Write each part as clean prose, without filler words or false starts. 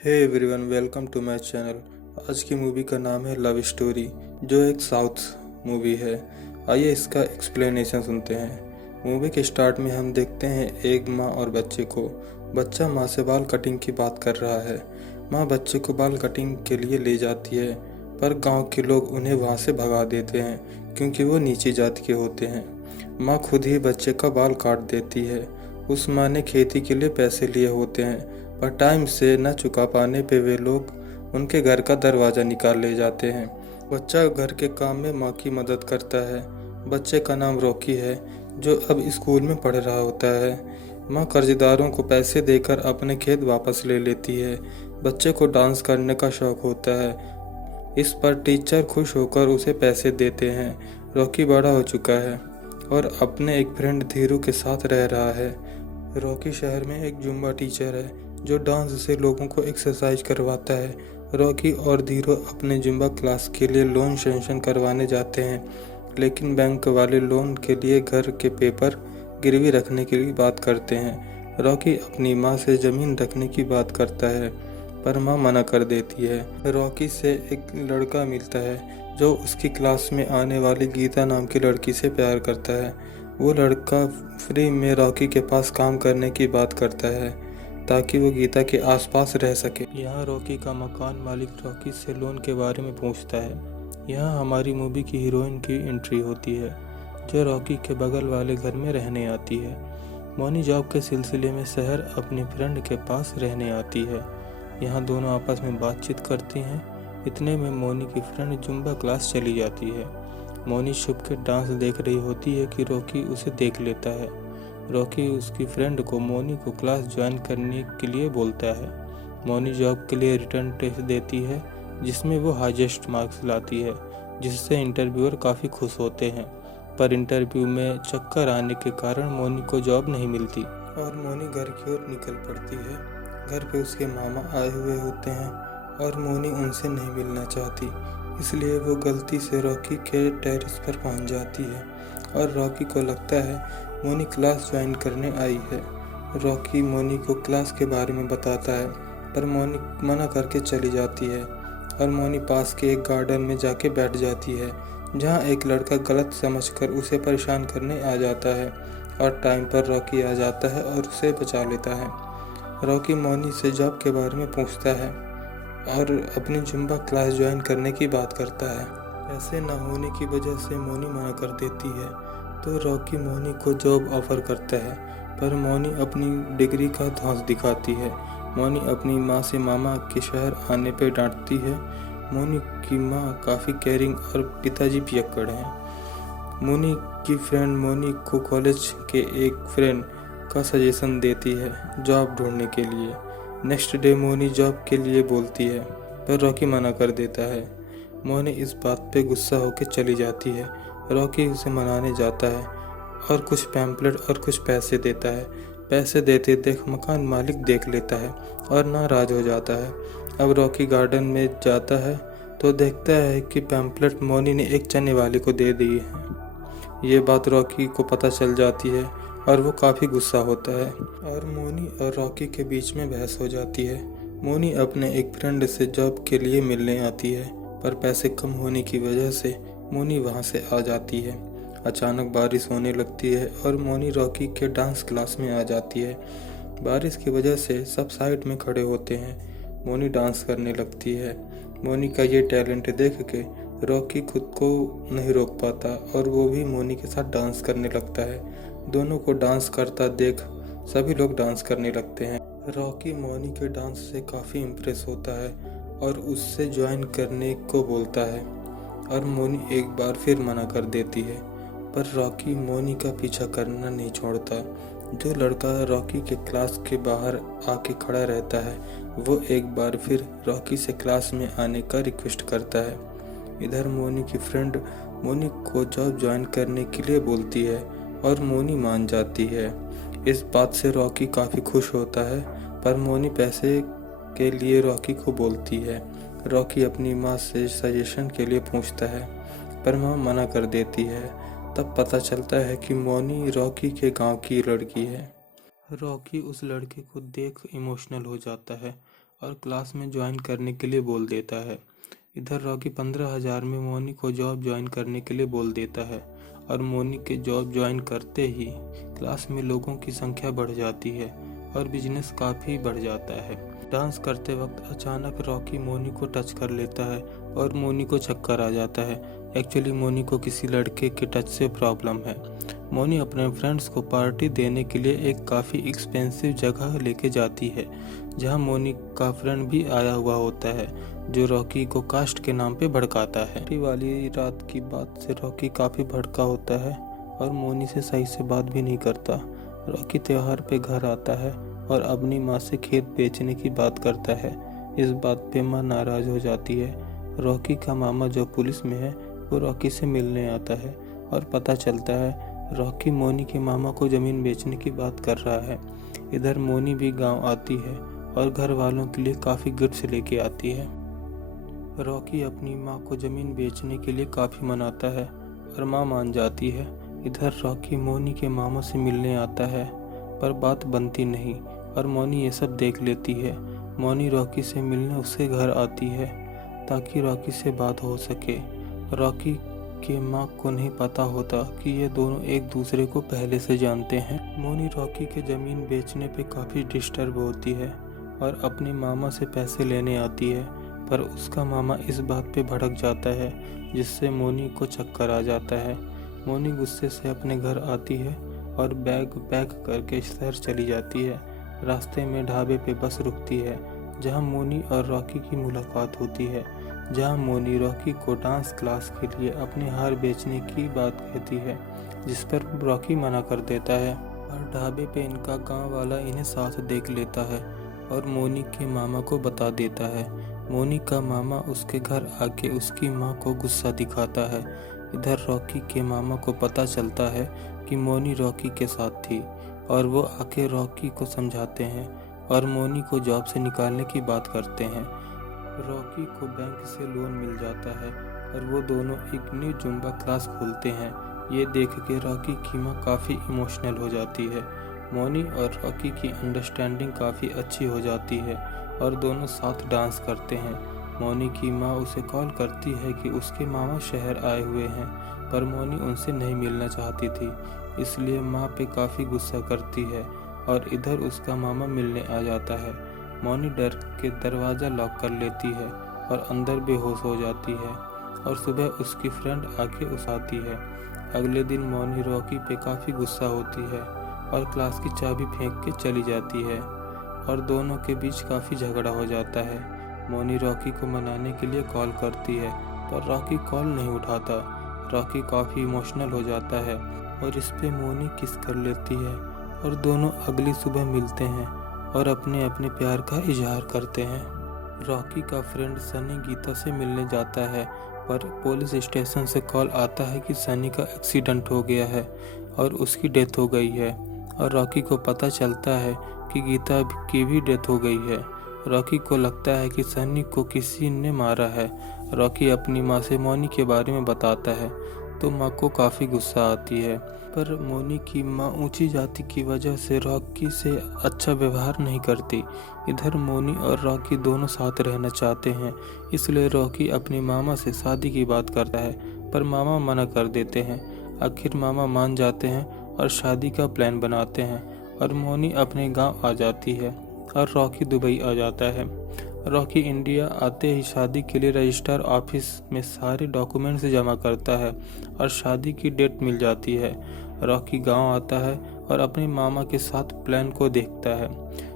Hey everyone, welcome to my channel. आज की movie का नाम है लव स्टोरी, जो एक साउथ मूवी है। आइए इसका एक्सप्लेनेशन सुनते हैं। मूवी के स्टार्ट में हम देखते हैं एक माँ और बच्चे को। बच्चा माँ से बाल कटिंग की बात कर रहा है। माँ बच्चे को बाल कटिंग के लिए ले जाती है, पर गांव के लोग उन्हें वहां से भगा देते हैं क्योंकि वो नीची जाति के होते हैं। माँ खुद ही बच्चे का बाल काट देती है। उस माँ ने खेती के लिए पैसे लिए होते हैं, पर टाइम से न चुका पाने पे वे लोग उनके घर का दरवाज़ा निकाल ले जाते हैं। बच्चा घर के काम में माँ की मदद करता है। बच्चे का नाम रॉकी है, जो अब स्कूल में पढ़ रहा होता है। माँ कर्जदारों को पैसे देकर अपने खेत वापस ले लेती है। बच्चे को डांस करने का शौक होता है। इस पर टीचर खुश होकर उसे पैसे देते हैं। रॉकी बड़ा हो चुका है और अपने एक फ्रेंड धीरू के साथ रह रहा है। रॉकी शहर में एक जुम्बा टीचर है, जो डांस से लोगों को एक्सरसाइज करवाता है। रॉकी और धीरू अपने जुम्बा क्लास के लिए लोन सैंक्शन करवाने जाते हैं, लेकिन बैंक वाले लोन के लिए घर के पेपर गिरवी रखने की बात करते हैं। रॉकी अपनी माँ से ज़मीन रखने की बात करता है, पर माँ मना कर देती है। रॉकी से एक लड़का मिलता है, जो उसकी क्लास में आने वाली गीता नाम की लड़की से प्यार करता है। वो लड़का फ्री में रॉकी के पास काम करने की बात करता है, ताकि वो गीता के आसपास रह सके। यहाँ रॉकी का मकान मालिक रॉकी से लोन के बारे में पूछता है। यहाँ हमारी मूवी की हीरोइन की एंट्री होती है, जो रॉकी के बगल वाले घर में रहने आती है। मोनी जॉब के सिलसिले में शहर अपनी फ्रेंड के पास रहने आती है। यहाँ दोनों आपस में बातचीत करती हैं। इतने में मोनी की फ्रेंड जुम्बा क्लास चली जाती है। मोनी छुप के डांस देख रही होती है कि रॉकी उसे देख लेता है। रॉकी उसकी फ्रेंड को मोनी को क्लास ज्वाइन करने के लिए बोलता है। मोनी जॉब के लिए रिटर्न टेस्ट देती है, जिसमें वो हाईएस्ट मार्क्स लाती है, जिससे इंटरव्यूअर काफ़ी खुश होते हैं। पर इंटरव्यू में चक्कर आने के कारण मोनी को जॉब नहीं मिलती और मोनी घर की ओर निकल पड़ती है। घर पे उसके मामा आए हुए होते हैं और मोनी उनसे नहीं मिलना चाहती, इसलिए वो गलती से रॉकी के टेरेस पर पहुंच जाती है और रॉकी को लगता है मोनी क्लास ज्वाइन करने आई है। रॉकी मोनी को क्लास के बारे में बताता है, पर मोनी मना करके चली जाती है और मोनी पास के एक गार्डन में जाके बैठ जाती है, जहां एक लड़का गलत समझकर उसे परेशान करने आ जाता है और टाइम पर रॉकी आ जाता है और उसे बचा लेता है। रॉकी मोनी से जॉब के बारे में पूछता है और अपनी जुम्बा क्लास ज्वाइन करने की बात करता है। पैसे न होने की वजह से मोनी मना कर देती है, तो रॉकी मोनी को जॉब ऑफर करता है, पर मोनी अपनी डिग्री का धौंस दिखाती है। मोनी अपनी माँ से मामा के शहर आने पर डांटती है। मोनी की माँ काफ़ी केयरिंग और पिताजी पियक्कड़ हैं। मोनी की फ्रेंड मोनी को कॉलेज के एक फ्रेंड का सजेशन देती है जॉब ढूंढने के लिए। नेक्स्ट डे मोनी जॉब के लिए बोलती है, पर रॉकी मना कर देता है। मोनी इस बात पे गुस्सा होकर चली जाती है। रॉकी उसे मनाने जाता है और कुछ पैम्पलेट और कुछ पैसे देता है। पैसे देते देख मकान मालिक देख लेता है और नाराज हो जाता है। अब रॉकी गार्डन में जाता है तो देखता है कि पैम्पलेट मोनी ने एक चने वाले को दे दी है। ये बात रॉकी को पता चल जाती है और वो काफ़ी गुस्सा होता है और मोनी और रॉकी के बीच में बहस हो जाती है। मोनी अपने एक फ्रेंड से जॉब के लिए मिलने आती है, पर पैसे कम होने की वजह से मोनी वहाँ से आ जाती है। अचानक बारिश होने लगती है और मोनी रॉकी के डांस क्लास में आ जाती है। बारिश की वजह से सब साइड में खड़े होते हैं। मोनी डांस करने लगती है। मोनी का ये टैलेंट देख के रॉकी खुद को नहीं रोक पाता और वो भी मोनी के साथ डांस करने लगता है। दोनों को डांस करता देख सभी लोग डांस करने लगते हैं। रॉकी मोनी के डांस से काफ़ी इम्प्रेस होता है और उससे ज्वाइन करने को बोलता है, और मोनी एक बार फिर मना कर देती है, पर रॉकी मोनी का पीछा करना नहीं छोड़ता। जो लड़का रॉकी के क्लास के बाहर आके खड़ा रहता है, वो एक बार फिर रॉकी से क्लास में आने का रिक्वेस्ट करता है। इधर मोनी की फ्रेंड मोनी को जॉब ज्वाइन करने के लिए बोलती है और मोनी मान जाती है। इस बात से रॉकी काफ़ी खुश होता है, पर मोनी पैसे के लिए रॉकी को बोलती है। रॉकी अपनी माँ से सजेशन के लिए पूछता है, पर माँ मना कर देती है। तब पता चलता है कि मोनी रॉकी के गांव की लड़की है। रॉकी उस लड़के को देख इमोशनल हो जाता है और क्लास में ज्वाइन करने के लिए बोल देता है। इधर रॉकी 15,000 में मोनी को जॉब ज्वाइन करने के लिए बोल देता है और मोनी के जॉब ज्वाइन करते ही क्लास में लोगों की संख्या बढ़ जाती है और बिजनेस काफ़ी बढ़ जाता है। डांस करते वक्त अचानक रॉकी मोनी को टच कर लेता है और मोनी को चक्कर आ जाता है। एक्चुअली मोनी को किसी लड़के के टच से प्रॉब्लम है। मोनी अपने फ्रेंड्स को पार्टी देने के लिए एक काफ़ी एक्सपेंसिव जगह लेके जाती है जहां मोनी का फ्रेंड भी आया हुआ होता है जो रॉकी को कास्ट के नाम पे भड़काता है। पार्टी वाली रात की बात से रॉकी काफ़ी भड़का होता है और मोनी से सही से बात भी नहीं करता। रॉकी त्योहार पे घर आता है और अपनी माँ से खेत बेचने की बात करता है। इस बात पे माँ नाराज़ हो जाती है। रॉकी का मामा जो पुलिस में है वो रॉकी से मिलने आता है और पता चलता है रॉकी मोनी के मामा को ज़मीन बेचने की बात कर रहा है। इधर मोनी भी गांव आती है और घर वालों के लिए काफ़ी गिफ्ट्स लेके आती है। रॉकी अपनी माँ को ज़मीन बेचने के लिए काफ़ी मनाता है और माँ मान जाती है। इधर रॉकी मोनी के मामा से मिलने आता है पर बात बनती नहीं और मोनी ये सब देख लेती है। मोनी रॉकी से मिलने उसके घर आती है ताकि रॉकी से बात हो सके। रॉकी के माँ को नहीं पता होता कि ये दोनों एक दूसरे को पहले से जानते हैं। मोनी रॉकी के ज़मीन बेचने पे काफ़ी डिस्टर्ब होती है और अपनी मामा से पैसे लेने आती है पर उसका मामा इस बात पे भड़क जाता है जिससे मोनी को चक्कर आ जाता है। मोनी गुस्से से अपने घर आती है और बैग पैक करके शहर चली जाती है। रास्ते में ढाबे पे बस रुकती है जहां मोनी और रॉकी की मुलाकात होती है, जहां मोनी रॉकी को डांस क्लास के लिए अपने हार बेचने की बात कहती है जिस पर रॉकी मना कर देता है। और ढाबे पे इनका गांव वाला इन्हें साथ देख लेता है और मोनी के मामा को बता देता है। मोनी का मामा उसके घर आके उसकी माँ को गुस्सा दिखाता है। इधर रॉकी के मामा को पता चलता है कि मोनी रॉकी के साथ थी और वो आके रॉकी को समझाते हैं और मोनी को जॉब से निकालने की बात करते हैं। रॉकी को बैंक से लोन मिल जाता है और वो दोनों एक न्यू जुम्बा क्लास खोलते हैं। ये देख के रॉकी की माँ काफ़ी इमोशनल हो जाती है। मोनी और रॉकी की अंडरस्टैंडिंग काफ़ी अच्छी हो जाती है और दोनों साथ डांस करते हैं। मोनी की माँ उसे कॉल करती है कि उसके मामा शहर आए हुए हैं पर मोनी उनसे नहीं मिलना चाहती थी, इसलिए माँ पे काफ़ी गुस्सा करती है और इधर उसका मामा मिलने आ जाता है। मोनी डर के दरवाज़ा लॉक कर लेती है और अंदर बेहोश हो जाती है और सुबह उसकी फ्रेंड आके उठाती है। अगले दिन मोनी रॉकी पे काफ़ी गुस्सा होती है और क्लास की चाबी फेंक के चली जाती है और दोनों के बीच काफ़ी झगड़ा हो जाता है। मोनी रॉकी को मनाने के लिए कॉल करती है पर रॉकी कॉल नहीं उठाता। रॉकी काफ़ी इमोशनल हो जाता है और इस पे मोनी किस कर लेती है और दोनों अगली सुबह मिलते हैं और अपने अपने प्यार का इजहार करते हैं। रॉकी का फ्रेंड सनी गीता से मिलने जाता है पर पुलिस स्टेशन से कॉल आता है कि सनी का एक्सीडेंट हो गया है और उसकी डेथ हो गई है और रॉकी को पता चलता है कि गीता की भी डेथ हो गई है। रॉकी को लगता है कि सनी को किसी ने मारा है। रॉकी अपनी माँ से मोनी के बारे में बताता है तो माँ को काफ़ी गुस्सा आती है पर मोनी की माँ ऊंची जाति की वजह से रॉकी से अच्छा व्यवहार नहीं करती। इधर मोनी और रॉकी दोनों साथ रहना चाहते हैं, इसलिए रॉकी अपनी मामा से शादी की बात करता है पर मामा मना कर देते हैं। आखिर मामा मान जाते हैं और शादी का प्लान बनाते हैं और मोनी अपने गांव आ जाती है और रॉकी दुबई आ जाता है। रॉकी इंडिया आते ही शादी के लिए रजिस्ट्रार ऑफिस में सारे डॉक्यूमेंट्स जमा करता है और शादी की डेट मिल जाती है। रॉकी गांव आता है और अपने मामा के साथ प्लान को देखता है।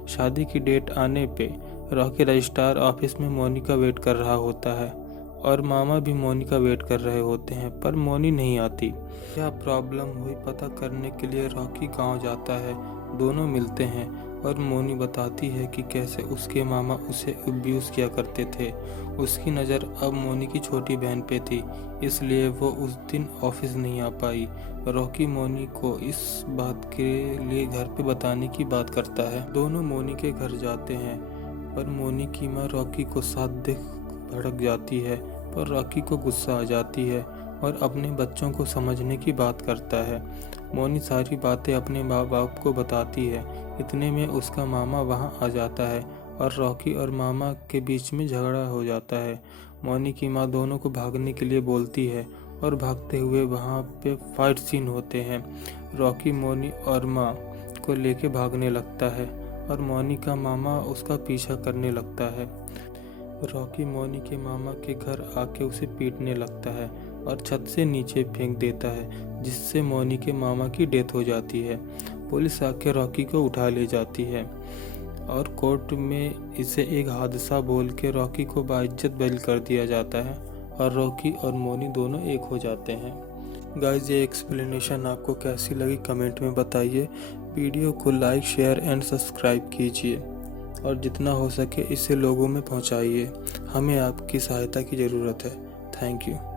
शादी की डेट आने पे रॉकी रजिस्ट्रार ऑफिस में मोनी का वेट कर रहा होता है और मामा भी मोनी का वेट कर रहे होते हैं पर मोनी नहीं आती। क्या प्रॉब्लम हुई पता करने के लिए रॉकी गांव जाता है। दोनों मिलते हैं और मोनी बताती है कि कैसे उसके मामा उसे अब्यूज़ किया करते थे। उसकी नज़र अब मोनी की छोटी बहन पे थी, इसलिए वो उस दिन ऑफिस नहीं आ पाई। रॉकी मोनी को इस बात के लिए घर पे बताने की बात करता है। दोनों मोनी के घर जाते हैं पर मोनी की माँ रॉकी को साथ देख भड़क जाती है पर रॉकी को गुस्सा आ जाती है और अपने बच्चों को समझने की बात करता है। मोनी सारी बातें अपने माँ बाप को बताती है। इतने में उसका मामा वहाँ आ जाता है और रॉकी और मामा के बीच में झगड़ा हो जाता है। मौनी की माँ दोनों को भागने के लिए बोलती है और भागते हुए वहाँ पे फाइट सीन होते हैं। रॉकी मौनी और माँ को लेके भागने लगता है और मौनी का मामा उसका पीछा करने लगता है। रॉकी मौनी के मामा के घर आके उसे पीटने लगता है और छत से नीचे फेंक देता है, जिससे मौनी के मामा की डेथ हो जाती है। पुलिस आके रॉकी को उठा ले जाती है और कोर्ट में इसे एक हादसा बोल के रॉकी को बाइज्जत बेल कर दिया जाता है और रॉकी और मौनी दोनों एक हो जाते हैं। गाइस, ये एक्सप्लेनेशन आपको कैसी लगी कमेंट में बताइए। वीडियो को लाइक, शेयर एंड सब्सक्राइब कीजिए और जितना हो सके इसे लोगों में पहुंचाइए। हमें आपकी सहायता की ज़रूरत है। Thank you.